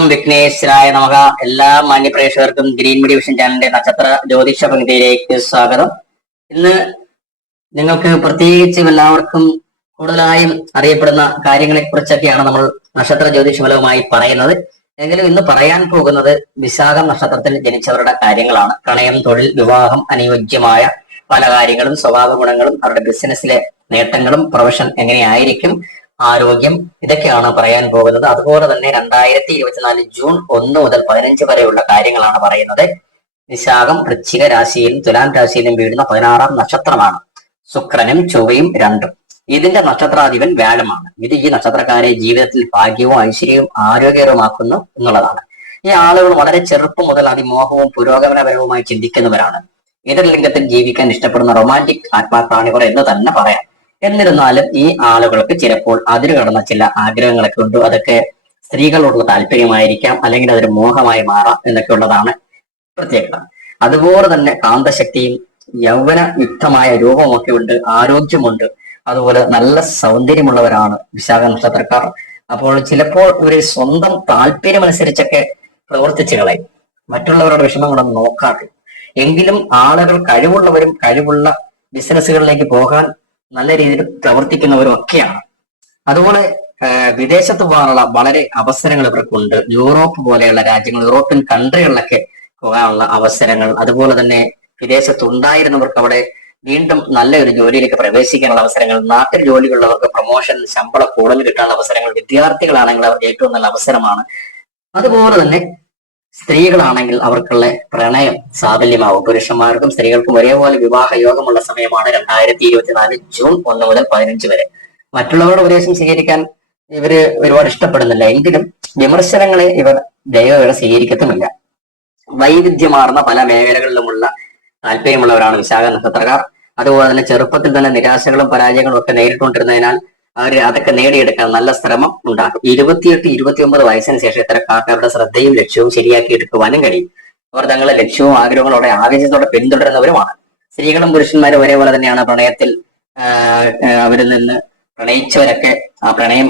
ഓം വിഘ്നേശ്വരായ നമുക്ക് എല്ലാ മാന്യപ്രേക്ഷകർക്കും green media vision ചാനലിന്റെ നക്ഷത്ര ജ്യോതിഷ പങ്ക്തിയിലേക്ക് സ്വാഗതം. ഇന്ന് നിങ്ങൾക്ക് പ്രത്യേകിച്ചും എല്ലാവർക്കും കൂടുതലായും അറിയപ്പെടുന്ന കാര്യങ്ങളെ കുറിച്ചൊക്കെയാണ് നമ്മൾ നക്ഷത്ര ജ്യോതിഷഫലവുമായി പറയുന്നത്. എങ്കിലും ഇന്ന് പറയാൻ പോകുന്നത് വിശാഖം നക്ഷത്രത്തിൽ ജനിച്ചവരുടെ കാര്യങ്ങളാണ്. പ്രണയം തൊഴിൽ വിവാഹം അനുയോജ്യമായ പല കാര്യങ്ങളും സ്വഭാവ ഗുണങ്ങളും അവരുടെ ബിസിനസ്സിലെ നേട്ടങ്ങളും പ്രൊഫഷൻ എങ്ങനെയായിരിക്കും ആരോഗ്യം ഇതൊക്കെയാണ് പറയാൻ പോകുന്നത്. അതുപോലെ തന്നെ രണ്ടായിരത്തി ഇരുപത്തിനാല് ജൂൺ ഒന്ന് മുതൽ പതിനഞ്ച് വരെയുള്ള കാര്യങ്ങളാണ് പറയുന്നത്. വിശാഖം വൃശ്ചിക രാശിയിലും തുലാം രാശിയിലും വീഴുന്ന പതിനാറാം നക്ഷത്രമാണ്. ശുക്രനും ചൊവ്വയും രണ്ടും. ഇതിന്റെ നക്ഷത്രാധിപൻ വ്യാഴമാണ്. ഇത് ഈ നക്ഷത്രക്കാരെ ജീവിതത്തിൽ ഭാഗ്യവും ഐശ്വര്യവും ആരോഗ്യകരമാക്കുന്നു എന്നുള്ളതാണ്. ഈ ആളുകൾ വളരെ ചെറുപ്പം മുതൽ അതിമോഹവും പുരോഗമനപരവുമായി ചിന്തിക്കുന്നവരാണ്. ഇതര ലിംഗത്തിൽ ജീവിക്കാൻ ഇഷ്ടപ്പെടുന്ന റൊമാന്റിക് ആത്മാർത്ഥാണിവർ എന്ന് തന്നെ പറയാം. എന്നിരുന്നാലും ഈ ആളുകൾക്ക് ചിലപ്പോൾ അതിരു കടന്ന ചില ആഗ്രഹങ്ങളൊക്കെ ഉണ്ട്. അതൊക്കെ സ്ത്രീകളോടുള്ള താല്പര്യമായിരിക്കാം അല്ലെങ്കിൽ അതൊരു മോഹമായി മാറാം എന്നൊക്കെ ഉള്ളതാണ് പ്രത്യേകത. അതുപോലെ തന്നെ കാന്തശക്തിയും യൗവന യുക്തമായ രൂപമൊക്കെ ഉണ്ട് ആരോഗ്യമുണ്ട്. അതുപോലെ നല്ല സൗന്ദര്യമുള്ളവരാണ് വിശാഖ നക്ഷത്രക്കാർ. അപ്പോൾ ചിലപ്പോൾ ഒരു സ്വന്തം താല്പര്യമനുസരിച്ചൊക്കെ പ്രവർത്തിച്ചു കളയും. മറ്റുള്ളവരുടെ വിഷമങ്ങളൊന്നും നോക്കാതെ. എങ്കിലും ആളുകൾ കഴിവുള്ളവരും കഴിവുള്ള ബിസിനസ്സുകളിലേക്ക് പോകാൻ നല്ല രീതിയിൽ പ്രവർത്തിക്കുന്നവരും ഒക്കെയാണ് അതുപോലെ വിദേശത്ത് പോകാനുള്ള വളരെ അവസരങ്ങൾ ഇവർക്കുണ്ട്. യൂറോപ്പ് പോലെയുള്ള രാജ്യങ്ങൾ യൂറോപ്യൻ കൺട്രികളിലൊക്കെ പോകാനുള്ള അവസരങ്ങൾ. അതുപോലെ തന്നെ വിദേശത്ത് ഉണ്ടായിരുന്നവർക്ക് അവിടെ വീണ്ടും നല്ലൊരു ജോലിയിലേക്ക് പ്രവേശിക്കാനുള്ള അവസരങ്ങൾ. നാട്ടിൽ ജോലിയുള്ളവർക്ക് പ്രൊമോഷൻ ശമ്പളം കൂടുതൽ കിട്ടാനുള്ള അവസരങ്ങൾ. വിദ്യാർത്ഥികളാണെങ്കിൽ അവർക്ക് ഏറ്റവും നല്ല അവസരമാണ്. അതുപോലെ തന്നെ സ്ത്രീകളാണെങ്കിൽ അവർക്കുള്ള പ്രണയം സാഫല്യമാവും പുരുഷന്മാർക്കും സ്ത്രീകൾക്കും ഒരേപോലെ വിവാഹ യോഗമുള്ള സമയമാണ് രണ്ടായിരത്തി ഇരുപത്തിനാല് ജൂൺ ഒന്ന് മുതൽ പതിനഞ്ച് വരെ. മറ്റുള്ളവരുടെ ഉപദേശം സ്വീകരിക്കാൻ ഇവർ ഒരുപാട് ഇഷ്ടപ്പെടുന്നില്ല. എങ്കിലും വിമർശനങ്ങളെ ഇവർ ദൈവം സ്വീകരിക്കത്തുമില്ല. വൈവിധ്യമാർന്ന പല മേഖലകളിലുമുള്ള താല്പര്യമുള്ളവരാണ് വിശാഖ നക്ഷത്രക്കാർ. അതുപോലെ തന്നെ ചെറുപ്പത്തിൽ തന്നെ നിരാശകളും പരാജയങ്ങളും ഒക്കെ നേരിട്ടുകൊണ്ടിരുന്നതിനാൽ അവർ അതൊക്കെ നേടിയെടുക്കാൻ നല്ല ശ്രമം ഉണ്ടാകും ഇരുപത്തിയെട്ട് ഇരുപത്തിയൊമ്പത് വയസ്സിന് ശേഷം ഇത്തരക്കാർക്ക് അവരുടെ ശ്രദ്ധയും ലക്ഷ്യവും ശരിയാക്കി എടുക്കുവാനും കഴിയും. അവർ തങ്ങളുടെ ലക്ഷ്യവും ആഗ്രഹങ്ങളോടെ ആവേശത്തോടെ പിന്തുടരുന്നവരുമാണ്. സ്ത്രീകളും പുരുഷന്മാരും ഒരേപോലെ തന്നെയാണ് പ്രണയത്തിൽ അവരിൽ നിന്ന് പ്രണയിച്ചവരൊക്കെ ആ പ്രണയം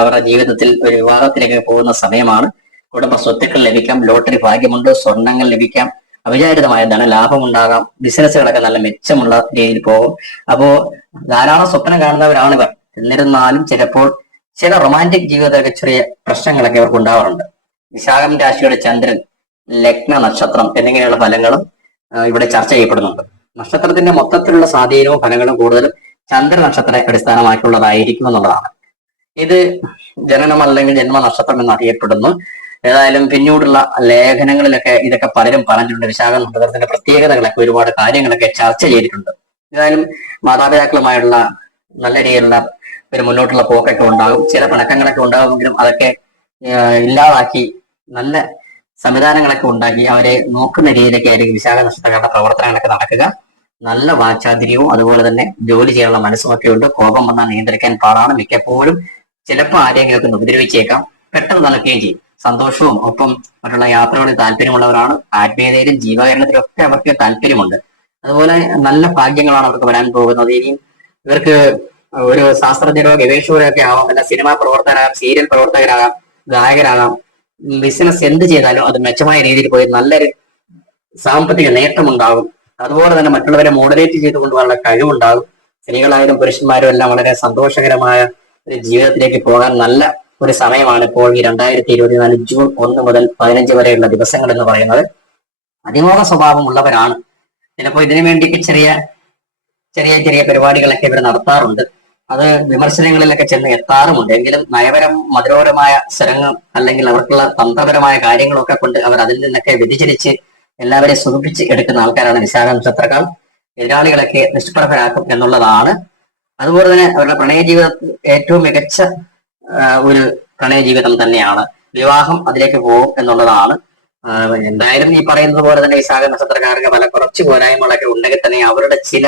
അവരുടെ ജീവിതത്തിൽ ഒരു വിവാഹത്തിലേക്ക് പോകുന്ന സമയമാണ്. കുടുംബ സ്വത്തുക്കൾ ലഭിക്കാം ലോട്ടറി ഭാഗ്യമുണ്ട് സ്വർണങ്ങൾ ലഭിക്കാം അവിചാരിതമായ ലാഭം ഉണ്ടാകാം ബിസിനസ്സുകളൊക്കെ നല്ല മെച്ചമുള്ള രീതിയിൽ പോകും. അപ്പോ ധാരാളം സ്വപ്നം കാണുന്നവരാണ് ഇവർ എന്നിരുന്നാലും ചിലപ്പോൾ ചില റൊമാന്റിക് ജീവിതത്തിലൊക്കെ ചെറിയ പ്രശ്നങ്ങളൊക്കെ ഇവർക്ക് ഉണ്ടാവാറുണ്ട്. വിശാഖം രാശിയുടെ ചന്ദ്രൻ ലഗ്ന നക്ഷത്രം എന്നിങ്ങനെയുള്ള ഫലങ്ങളും ഇവിടെ ചർച്ച ചെയ്യപ്പെടുന്നുണ്ട്. നക്ഷത്രത്തിന്റെ മൊത്തത്തിലുള്ള സ്വാധീനവും ഫലങ്ങളും കൂടുതലും ചന്ദ്ര നക്ഷത്രത്തെ അടിസ്ഥാനമാക്കിയുള്ളതായിരിക്കും എന്നുള്ളതാണ്. ഇത് ജനനം അല്ലെങ്കിൽ ജന്മ നക്ഷത്രം എന്നറിയപ്പെടുന്നു ഏതായാലും പിന്നീടുള്ള ലേഖനങ്ങളിലൊക്കെ ഇതൊക്കെ പലരും പറഞ്ഞിട്ടുണ്ട്. വിശാഖ നക്ഷത്രത്തിന്റെ പ്രത്യേകതകളൊക്കെ ഒരുപാട് കാര്യങ്ങളൊക്കെ ചർച്ച ചെയ്തിട്ടുണ്ട്. ഏതായാലും മാതാപിതാക്കളുമായുള്ള നല്ല രീതിയിലുള്ള ഒരു മുന്നോട്ടുള്ള പോക്കൊക്കെ ഉണ്ടാകും. ചില പിണക്കങ്ങളൊക്കെ ഉണ്ടാകുമെങ്കിലും അതൊക്കെ ഇല്ലാതാക്കി നല്ല സംവിധാനങ്ങളൊക്കെ ഉണ്ടാക്കി അവരെ നോക്കുന്ന രീതിയിലൊക്കെ ആയിരിക്കും വിശാഖ നക്ഷത്രങ്ങളുടെ പ്രവർത്തനങ്ങളൊക്കെ നടക്കുക. നല്ല വാചാതിര്യവും അതുപോലെ തന്നെ ജോലി ചെയ്യാനുള്ള മനസ്സുമൊക്കെ ഉണ്ട്. കോപം വന്നാൽ നിയന്ത്രിക്കാൻ പാടാണ്. മിക്കപ്പോഴും ചിലപ്പോൾ ആരെങ്കിലുമൊക്കെ ഉപദ്രവിച്ചേക്കാം. പെട്ടെന്ന് നടക്കുകയും ചെയ്യും. സന്തോഷവും ഒപ്പം മറ്റുള്ള യാത്രകളിൽ താല്പര്യമുള്ളവരാണ്. ആത്മീയതയിലും ജീവകരണത്തിലും ഒക്കെ അവർക്ക് താല്പര്യമുണ്ട്. അതുപോലെ നല്ല ഭാഗ്യങ്ങളാണ് അവർക്ക് വരാൻ പോകുന്നത്. ഇനിയും ഇവർക്ക് ഒരു ശാസ്ത്രജ്ഞരോ ഗവേഷകരോ ഒക്കെ ആവാം അല്ല സിനിമാ പ്രവർത്തകരാകാം സീരിയൽ പ്രവർത്തകരാകാം ഗായകരാകാം ബിസിനസ് എന്ത് ചെയ്താലും അത് മെച്ചമായ രീതിയിൽ പോയി നല്ലൊരു സാമ്പത്തിക നേട്ടമുണ്ടാകും. അതുപോലെ തന്നെ മറ്റുള്ളവരെ മോഡറേറ്റ് ചെയ്തു കൊണ്ടുപോകാനുള്ള കഴിവുണ്ടാകും. സ്ത്രീകളായാലും പുരുഷന്മാരും എല്ലാം വളരെ സന്തോഷകരമായ ഒരു ജീവിതത്തിലേക്ക് പോകാൻ നല്ല ഒരു സമയമാണ് ഇപ്പോൾ ഈ രണ്ടായിരത്തി ഇരുപത്തിനാല് ജൂൺ ഒന്ന് മുതൽ പതിനഞ്ച് വരെയുള്ള ദിവസങ്ങൾ എന്ന് പറയുന്നത്. അതിമോഹ സ്വഭാവമുള്ളവരാണ് ചിലപ്പോൾ ഇതിനു വേണ്ടിയിട്ട് ചെറിയ ചെറിയ ചെറിയ പരിപാടികളൊക്കെ ഇവർ നടത്താറുണ്ട്. അത് വിമർശനങ്ങളിലൊക്കെ ചെന്ന് എത്താറുമുണ്ട്. എങ്കിലും നയപരം മധുരപരമായ സ്വരങ്ങൾ അല്ലെങ്കിൽ അവർക്കുള്ള തന്ത്രപരമായ കാര്യങ്ങളൊക്കെ കൊണ്ട് അവർ അതിൽ നിന്നൊക്കെ വ്യതിചലിച്ച് എല്ലാവരെയും സുഖിപ്പിച്ച് എടുക്കുന്ന ആൾക്കാരാണ് വിശാഖ നക്ഷത്രക്കാർ എതിരാളികളൊക്കെ നിഷ്പ്രഭരാക്കും എന്നുള്ളതാണ്. അതുപോലെ തന്നെ അവരുടെ പ്രണയ ജീവിതത്തിൽ ഏറ്റവും മികച്ച ഒരു പ്രണയ ജീവിതം തന്നെയാണ്. വിവാഹം അതിലേക്ക് പോകും എന്നുള്ളതാണ്. എന്തായാലും ഈ പറയുന്നത് പോലെ തന്നെ വിശാഖ നക്ഷത്രക്കാർക്ക് പല കുറച്ച് പോരായ്മകളൊക്കെ ഉണ്ടെങ്കിൽ തന്നെ അവരുടെ ചില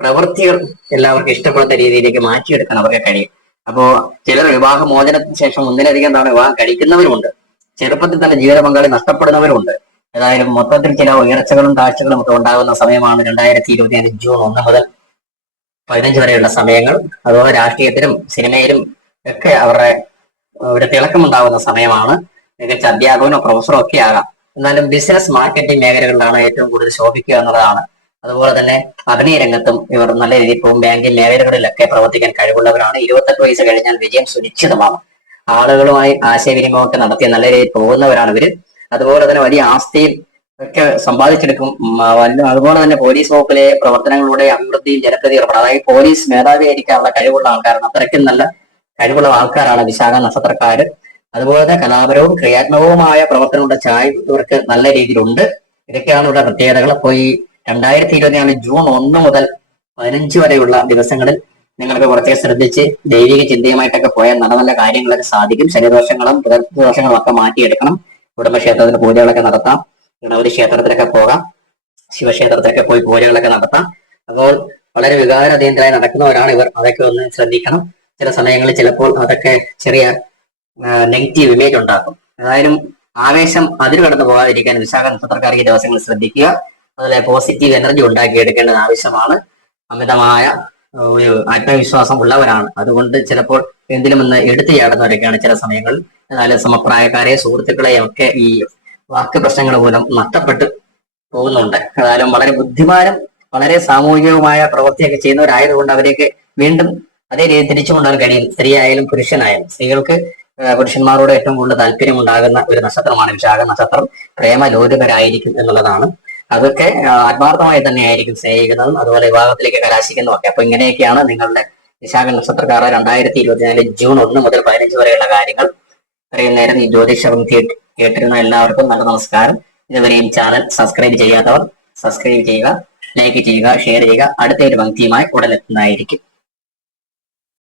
പ്രവൃത്തികൾ എല്ലാവർക്കും ഇഷ്ടപ്പെടുന്ന രീതിയിലേക്ക് മാറ്റിയെടുക്കാൻ അവർക്ക് കഴിയും. അപ്പോ ചിലർ വിവാഹ മോചനത്തിന് ശേഷം ഒന്നിലധികം തവണ വിവാഹം കഴിക്കുന്നവരുമുണ്ട്. ചെറുപ്പത്തിൽ തന്നെ ജീവിത പങ്കാളി നഷ്ടപ്പെടുന്നവരുമുണ്ട്. ഏതായാലും മൊത്തത്തിൽ ചില ഉയർച്ചകളും താഴ്ചകളും ഒക്കെ ഉണ്ടാകുന്ന സമയമാണ് രണ്ടായിരത്തി ഇരുപത്തിയഞ്ച് ജൂൺ ഒന്ന് മുതൽ പതിനഞ്ച് വരെയുള്ള സമയങ്ങൾ. അതുപോലെ രാഷ്ട്രീയത്തിലും സിനിമയിലും ഒക്കെ അവരുടെ ഒരു തിളക്കമുണ്ടാകുന്ന സമയമാണ്. മികച്ച അധ്യാപകനോ പ്രൊഫസറോ ഒക്കെ ആകാം. എന്നാലും ബിസിനസ് മാർക്കറ്റിംഗ് മേഖലകളിലാണ് ഏറ്റവും കൂടുതൽ ശോഭിക്കുക എന്നുള്ളതാണ് അതുപോലെ തന്നെ അഭിനയ രംഗത്തും ഇവർ നല്ല രീതിയിൽ പോകും ബാങ്കിംഗ് മേഖലകളിലൊക്കെ പ്രവർത്തിക്കാൻ കഴിവുള്ളവരാണ്. ഇരുപത്തെട്ട് വയസ്സ് കഴിഞ്ഞാൽ വിജയം സുനിശ്ചിതമാണ്. ആളുകളുമായി ആശയവിനിമയമൊക്കെ നടത്തി നല്ല രീതിയിൽ പോകുന്നവരാണ് ഇവർ. അതുപോലെ തന്നെ വലിയ ആസ്തിയും ഒക്കെ സമ്പാദിച്ചെടുക്കും. അതുപോലെ തന്നെ പോലീസ് വകുപ്പിലെ പ്രവർത്തനങ്ങളുടെ അഭിവൃദ്ധിയും ജനപ്രതികരണം അതായത് പോലീസ് മേധാവി മേധാവിയായിരിക്കാനുള്ള കഴിവുള്ള ആൾക്കാരാണ്. അത്രയ്ക്കും നല്ല കഴിവുള്ള ആൾക്കാരാണ് വിശാഖ നക്ഷത്രക്കാർ അതുപോലെ തന്നെ കലാപരവും ക്രിയാത്മകവുമായ പ്രവർത്തനങ്ങളുടെ ചായ ഇവർക്ക് നല്ല രീതിയിലുണ്ട്. ഇതൊക്കെയാണ് ഇവിടെ പ്രത്യേകതകൾ. അപ്പോൾ ഈ രണ്ടായിരത്തി ഇരുപത്തിനാല് ജൂൺ ഒന്ന് മുതൽ പതിനഞ്ച് വരെയുള്ള ദിവസങ്ങളിൽ നിങ്ങൾക്ക് കുറച്ചേ ശ്രദ്ധിച്ച് ദൈവിക ചിന്തയുമായിട്ടൊക്കെ പോയാൽ നല്ല നല്ല കാര്യങ്ങളൊക്കെ സാധിക്കും. ശനിദോഷങ്ങളും ദോഷങ്ങളും ഒക്കെ മാറ്റിയെടുക്കണം. കുടുംബക്ഷേത്രത്തിൽ പൂജകളൊക്കെ നടത്താം. ഗണപതി ക്ഷേത്രത്തിലൊക്കെ പോകാം. ശിവക്ഷേത്രത്തിലൊക്കെ പോയി പൂജകളൊക്കെ നടത്താം. അപ്പോൾ വളരെ വികാരാധീനരായി നടക്കുന്നവരാണ് ഇവർ. അതൊക്കെ ഒന്ന് ശ്രദ്ധിക്കണം. ചില സമയങ്ങളിൽ ചിലപ്പോൾ അതൊക്കെ ചെറിയ നെഗറ്റീവ് ഇമേജ് ഉണ്ടാക്കും. ഏതായാലും ആവേശം അതിര് കടന്നു പോകാതിരിക്കാൻ വിശാഖ നക്ഷത്രക്കാർക്ക് ദിവസങ്ങൾ ശ്രദ്ധിക്കുക. അതുപോലെ പോസിറ്റീവ് എനർജി ഉണ്ടാക്കി ഉണ്ടാക്കിയെടുക്കേണ്ടത് ആവശ്യമാണ്. അമിതമായ ഒരു ആത്മവിശ്വാസം ഉള്ളവരാണ്. അതുകൊണ്ട് ചിലപ്പോൾ എന്തിലും ഒന്ന് എടുത്തു ചാടുന്നവരൊക്കെയാണ് ചില സമയങ്ങളിൽ. എന്നാൽ സമപ്രായക്കാരെ സുഹൃത്തുക്കളെയും ഒക്കെ ഈ വാക്ക് പ്രശ്നങ്ങൾ മൂലം നഷ്ടപ്പെട്ട് പോകുന്നുണ്ട്. ഏതായാലും വളരെ ബുദ്ധിമാനും വളരെ സാമൂഹികവുമായ പ്രവൃത്തിയൊക്കെ ചെയ്യുന്നവരായതുകൊണ്ട് അവരെയൊക്കെ വീണ്ടും അതേ രീതി തിരിച്ചു കൊണ്ടുവരാൻ കഴിയും. സ്ത്രീയായാലും പുരുഷനായാലും. സ്ത്രീകൾക്ക് പുരുഷന്മാരോട് ഏറ്റവും കൂടുതൽ താല്പര്യം ഉണ്ടാകുന്ന ഒരു നക്ഷത്രമാണ് വിശാഖ നക്ഷത്രം. പ്രേമലോലുപരായിരിക്കും എന്നുള്ളതാണ്. അതൊക്കെ ആത്മാർത്ഥമായി തന്നെ ആയിരിക്കും സ്നേഹിക്കുന്നതും അതുപോലെ വിവാഹത്തിലേക്ക് കലാശിക്കുന്നതും അപ്പൊ ഇങ്ങനെയൊക്കെയാണ് നിങ്ങളുടെ വിശാഖ നക്ഷത്രക്കാർ രണ്ടായിരത്തി ഇരുപത്തിനാല് ജൂൺ ഒന്ന് മുതൽ പതിനഞ്ച് വരെയുള്ള കാര്യങ്ങൾ. ഇത്രയും നേരം ഈ ജ്യോതിഷം കേട്ട് കേട്ടിരുന്ന എല്ലാവർക്കും നല്ല നമസ്കാരം. ഇതുവരെയും ചാനൽ സബ്സ്ക്രൈബ് ചെയ്യാത്തവർ സബ്സ്ക്രൈബ് ചെയ്യുക ലൈക്ക് ചെയ്യുക ഷെയർ ചെയ്യുക. അടുത്ത ഒരു പങ്ക്തിയുമായി ഉടൻ എത്തുന്നതായിരിക്കും